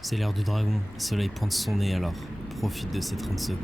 C'est l'heure du dragon, le soleil pointe son nez alors, profite de ces 30 secondes.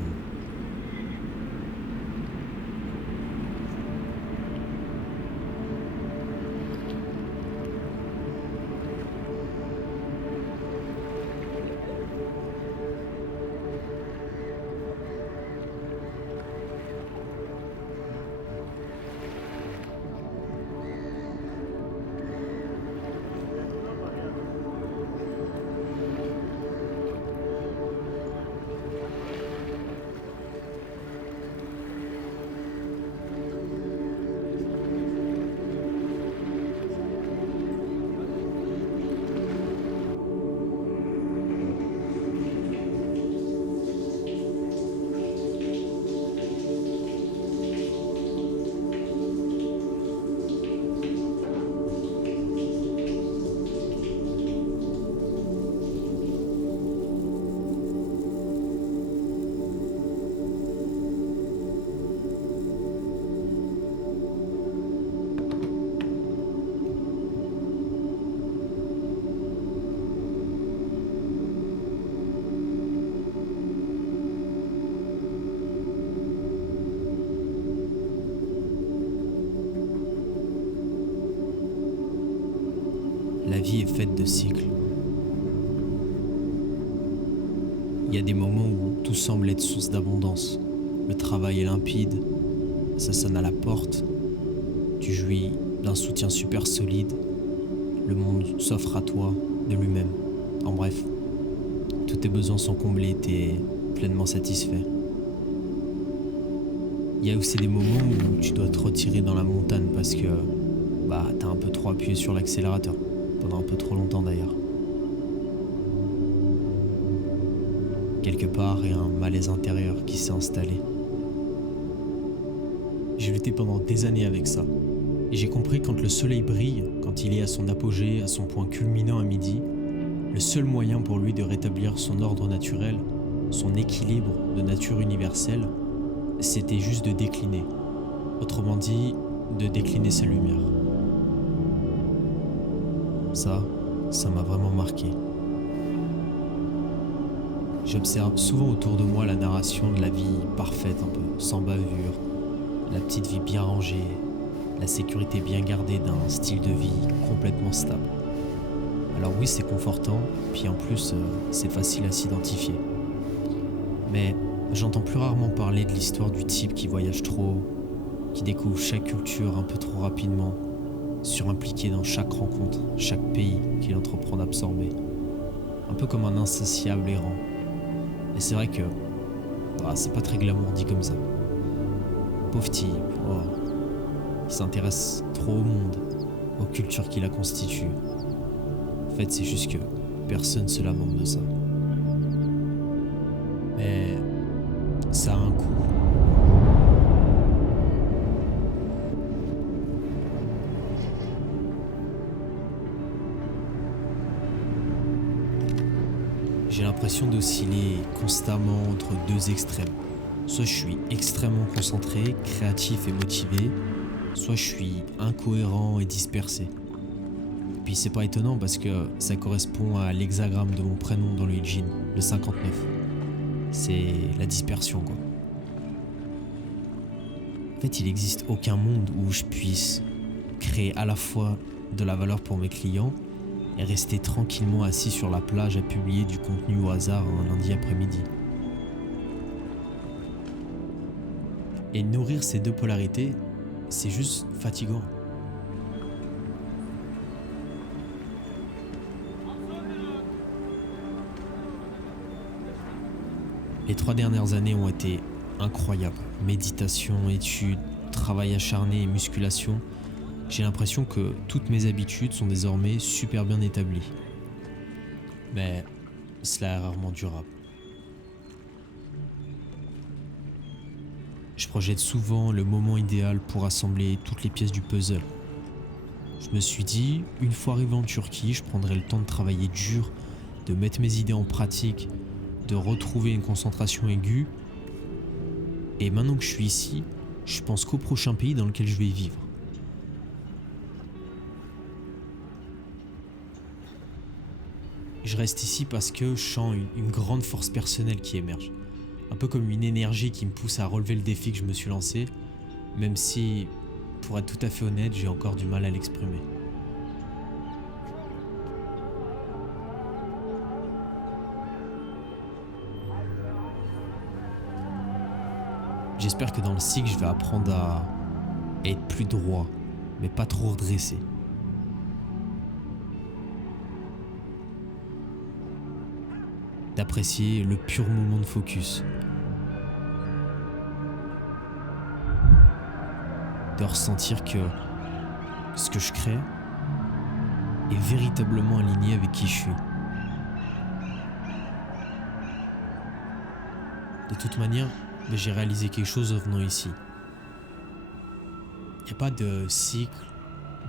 La vie est faite de cycles. Il y a des moments où tout semble être source d'abondance. Le travail est limpide, ça sonne à la porte, tu jouis d'un soutien super solide, le monde s'offre à toi de lui-même. En bref, tous tes besoins sont comblés, t'es pleinement satisfait. Il y a aussi des moments où tu dois te retirer dans la montagne parce que t'as un peu trop appuyé sur l'accélérateur, pendant un peu trop longtemps d'ailleurs. Quelque part, il y a un malaise intérieur qui s'est installé. J'ai lutté pendant des années avec ça. Et j'ai compris quand le soleil brille, quand il est à son apogée, à son point culminant à midi, le seul moyen pour lui de rétablir son ordre naturel, son équilibre de nature universelle, c'était juste de décliner. Autrement dit, de décliner sa lumière. Ça m'a vraiment marqué. J'observe souvent autour de moi la narration de la vie parfaite un peu, sans bavure, la petite vie bien rangée, la sécurité bien gardée d'un style de vie complètement stable. Alors oui, c'est confortant, puis en plus, c'est facile à s'identifier. Mais j'entends plus rarement parler de l'histoire du type qui voyage trop, qui découvre chaque culture un peu trop rapidement, surimpliqué dans chaque rencontre, chaque pays qu'il entreprend d'absorber. Un peu comme un insatiable errant. Et c'est vrai que c'est pas très glamour dit comme ça. Pauvre type, il s'intéresse trop au monde, aux cultures qui la constituent. En fait, c'est juste que personne se lamente de ça. Mais ça a un coût. J'ai l'impression d'osciller constamment entre deux extrêmes. Soit je suis extrêmement concentré, créatif et motivé, soit je suis incohérent et dispersé. Puis c'est pas étonnant parce que ça correspond à l'hexagramme de mon prénom dans le Hijin, le 59. C'est la dispersion quoi. En fait, il n'existe aucun monde où je puisse créer à la fois de la valeur pour mes clients et rester tranquillement assis sur la plage à publier du contenu au hasard un lundi après-midi. Et nourrir ces deux polarités, c'est juste fatigant. Les 3 dernières années ont été incroyables. Méditation, études, travail acharné et musculation. J'ai l'impression que toutes mes habitudes sont désormais super bien établies. Mais cela est rarement durable. Je projette souvent le moment idéal pour assembler toutes les pièces du puzzle. Je me suis dit, une fois arrivé en Turquie, je prendrai le temps de travailler dur, de mettre mes idées en pratique, de retrouver une concentration aiguë. Et maintenant que je suis ici, je pense qu'au prochain pays dans lequel je vais vivre. je reste ici parce que je sens une grande force personnelle qui émerge. Un peu comme une énergie qui me pousse à relever le défi que je me suis lancé, même si, pour être tout à fait honnête, j'ai encore du mal à l'exprimer. J'espère que dans le cycle, je vais apprendre à être plus droit, mais pas trop redressé. D'apprécier le pur moment de focus. De ressentir que ce que je crée est véritablement aligné avec qui je suis. De toute manière, j'ai réalisé quelque chose en venant ici. Il n'y a pas de cycle,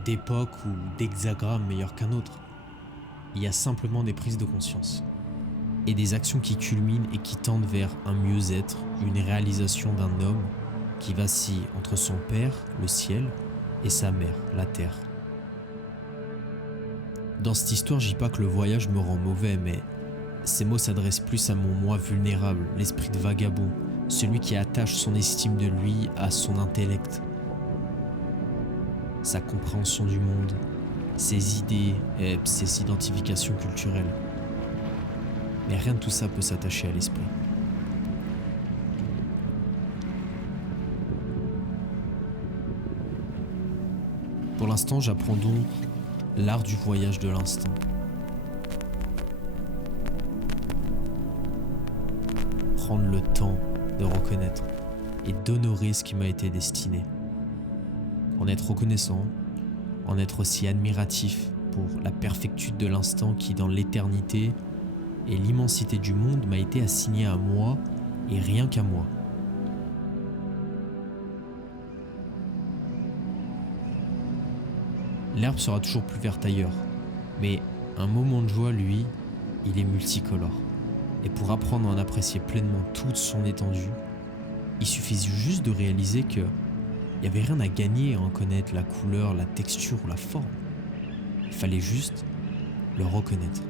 d'époque ou d'hexagramme meilleur qu'un autre. Il y a simplement des prises de conscience. Et des actions qui culminent et qui tendent vers un mieux-être, une réalisation d'un homme qui vacille entre son père, le ciel, et sa mère, la terre. Dans cette histoire, je dis pas que le voyage me rend mauvais, mais ces mots s'adressent plus à mon moi vulnérable, l'esprit de vagabond, celui qui attache son estime de lui à son intellect, sa compréhension du monde, ses idées et ses identifications culturelles. Mais rien de tout ça peut s'attacher à l'esprit. Pour l'instant, j'apprends donc l'art du voyage de l'instant. Prendre le temps de reconnaître et d'honorer ce qui m'a été destiné. En être reconnaissant, en être aussi admiratif pour la perfectude de l'instant qui, dans l'éternité et l'immensité du monde, m'a été assigné à moi et rien qu'à moi. L'herbe sera toujours plus verte ailleurs, mais un moment de joie, lui, il est multicolore. Et pour apprendre à en apprécier pleinement toute son étendue, il suffit juste de réaliser que il n'y avait rien à gagner à en connaître la couleur, la texture ou la forme. Il fallait juste le reconnaître.